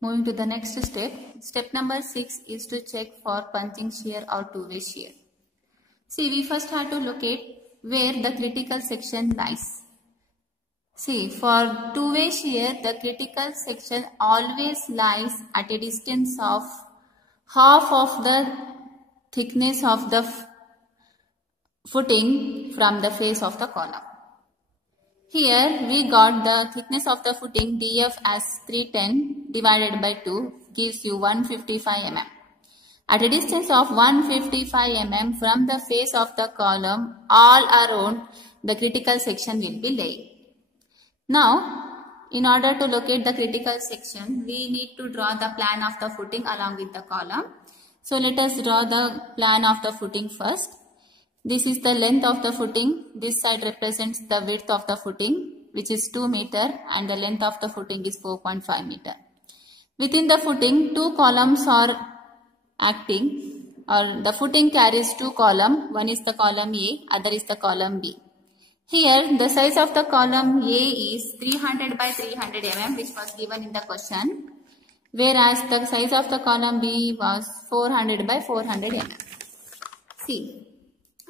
Moving to the next step. Step number 6 is to check for punching shear or two-way shear. See, we first have to locate where the critical section lies. See, for two-way shear, the critical section always lies at a distance of half of the thickness of the footing from the face of the column. Here we got the thickness of the footing df as 310 divided by 2 gives you 155 mm. At a distance of 155 mm from the face of the column, all around the critical section will be laid. Now, in order to locate the critical section, we need to draw the plan of the footing along with the column. So let us draw the plan of the footing first. This is the length of the footing. This side represents the width of the footing, which is 2 meter, and the length of the footing is 4.5 meter. Within the footing, two columns are acting, or the footing carries two columns. One is the column A, other is the column B. Here, the size of the column A is 300 by 300 mm, which was given in the question, whereas the size of the column B was 400 by 400 mm. See,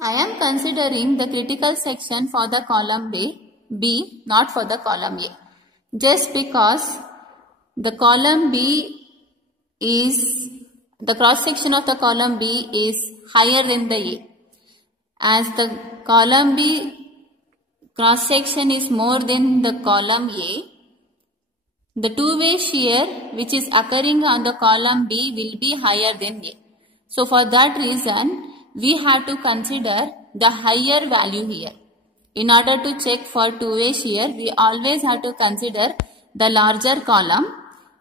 I am considering the critical section for the column B, not for the column A. Just because the column B is, the cross section of the column B is higher than the A. As the column B cross section is more than the column A, the two-way shear which is occurring on the column B will be higher than A. So for that reason, we have to consider the higher value here. In order to check for two-way shear, we always have to consider the larger column.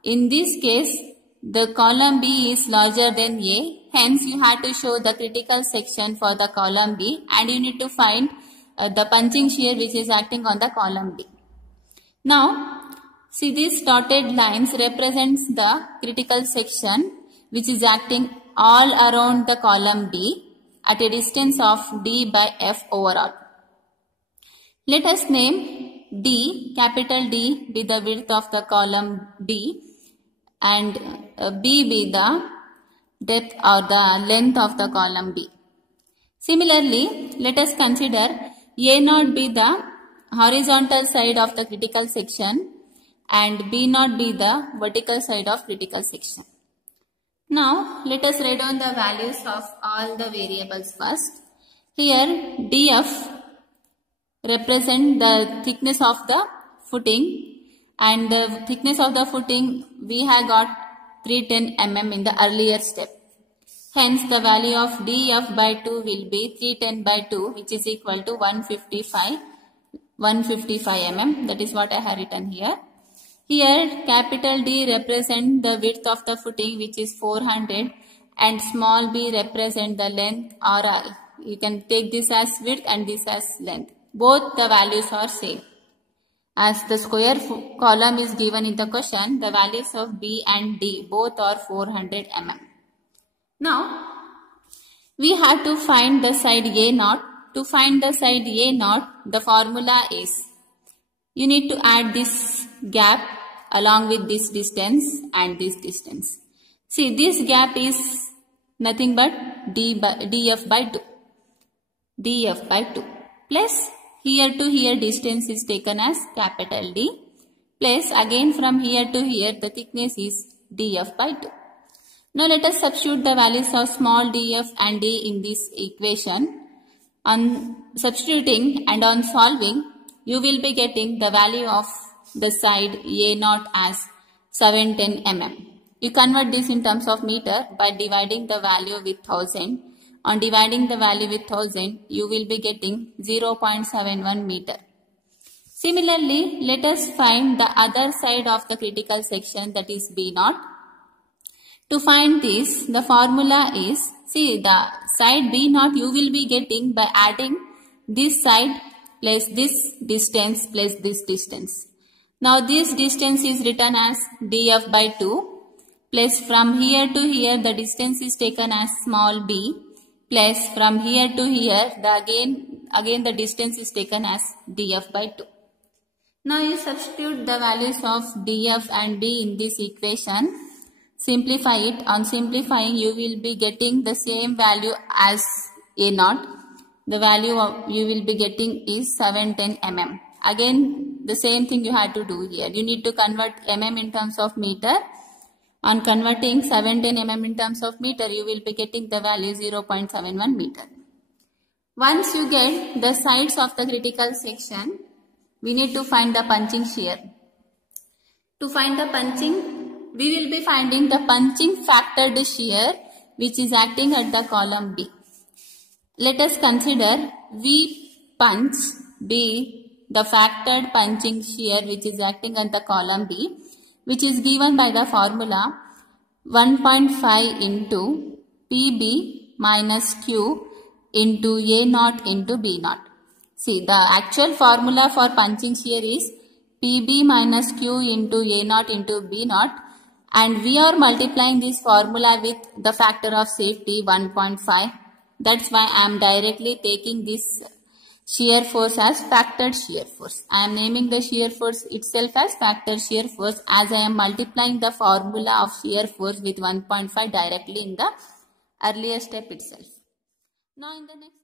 In this case, the column B is larger than A. Hence, you have to show the critical section for the column B, and you need to find the punching shear which is acting on the column B. Now, see, these dotted lines represents the critical section which is acting all around the column B at a distance of D by F overall. Let us name D, capital D, be the width of the column B, and B be the depth or the length of the column B. Similarly, let us consider A0 be the horizontal side of the critical section and B0 be the vertical side of critical section. Now, let us write down the values of all the variables first. Here, df represent the thickness of the footing, and the thickness of the footing we have got 310 mm in the earlier step. Hence, the value of df by 2 will be 310 by 2, which is equal to 155 mm. That is what I have written here. Here, capital D represent the width of the footing, which is 400, and small b represent the length, or you can take this as width and this as length. Both the values are same. As the square column is given in the question, the values of B and D both are 400 mm. Now, we have to find the side A0. To find the side A0, the formula is, you need to add this gap along with this distance and this distance. See, this gap is nothing but df by 2. df by 2 plus here to here distance is taken as capital D, plus again from here to here the thickness is df by 2. Now let us substitute the values of small df and D in this equation. On substituting and on solving, you will be getting the value of the side A0 as 710 mm. You convert this in terms of meter by dividing the value with 1000. On dividing the value with 1000, you will be getting 0.71 meter. Similarly, let us find the other side of the critical section, that is B0. To find this, the formula is, see, the side B0 you will be getting by adding this side plus this distance plus this distance. Now this distance is written as df by 2, plus from here to here the distance is taken as small b, plus from here to here the again the distance is taken as df by 2. Now you substitute the values of df and d in this equation. Simplify it. On simplifying, you will be getting the same value as A0. The value of you will be getting is 710 mm. Again, the same thing you had to do here. You need to convert mm in terms of meter. On converting 710 mm in terms of meter, you will be getting the value 0.71 meter. Once you get the sides of the critical section, we need to find the punching shear. To find the punching, we will be finding the punching factored shear which is acting at the column B. Let us consider V punch be the factored punching shear which is acting at the column B, which is given by the formula 1.5 into PB minus Q into A0 into B0. See, the actual formula for punching shear is PB minus Q into A0 into B0, and we are multiplying this formula with the factor of safety 1.5. That's why I am directly taking this shear force as factored shear force. I am naming the shear force itself as factored shear force as I am multiplying the formula of shear force with 1.5 directly in the earlier step itself. Now in the next